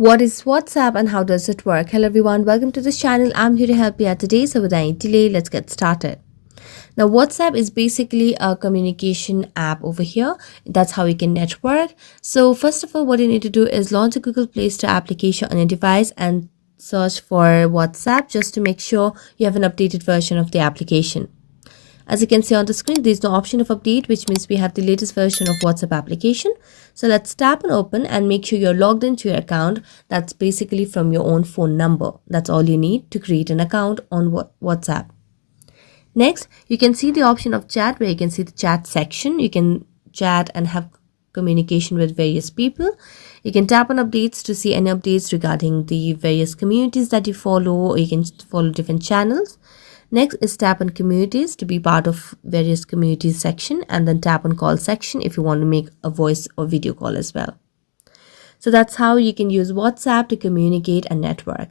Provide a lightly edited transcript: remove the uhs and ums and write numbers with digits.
What is WhatsApp and how does it work? Hello everyone, welcome to this channel. I'm here to help you out today. So without any delay, let's get started. Now, WhatsApp is basically a communication app over here. That's how you can network. So first of all, what you need to do is launch a Google Play Store application on your device and search for WhatsApp just to make sure you have an updated version of the application. As you can see on the screen, there's no option of update, which means we have the latest version of WhatsApp application. So let's tap on open and make sure you're logged into your account. That's basically from your own phone number. That's all you need to create an account on WhatsApp. Next, you can see the option of chat where you can see the chat section. You can chat and have communication with various people. You can tap on updates to see any updates regarding the various communities that you follow, or you can follow different channels. Next is tap on communities to be part of various communities section, and then tap on call section if you want to make a voice or video call as well. So that's how you can use WhatsApp to communicate and network.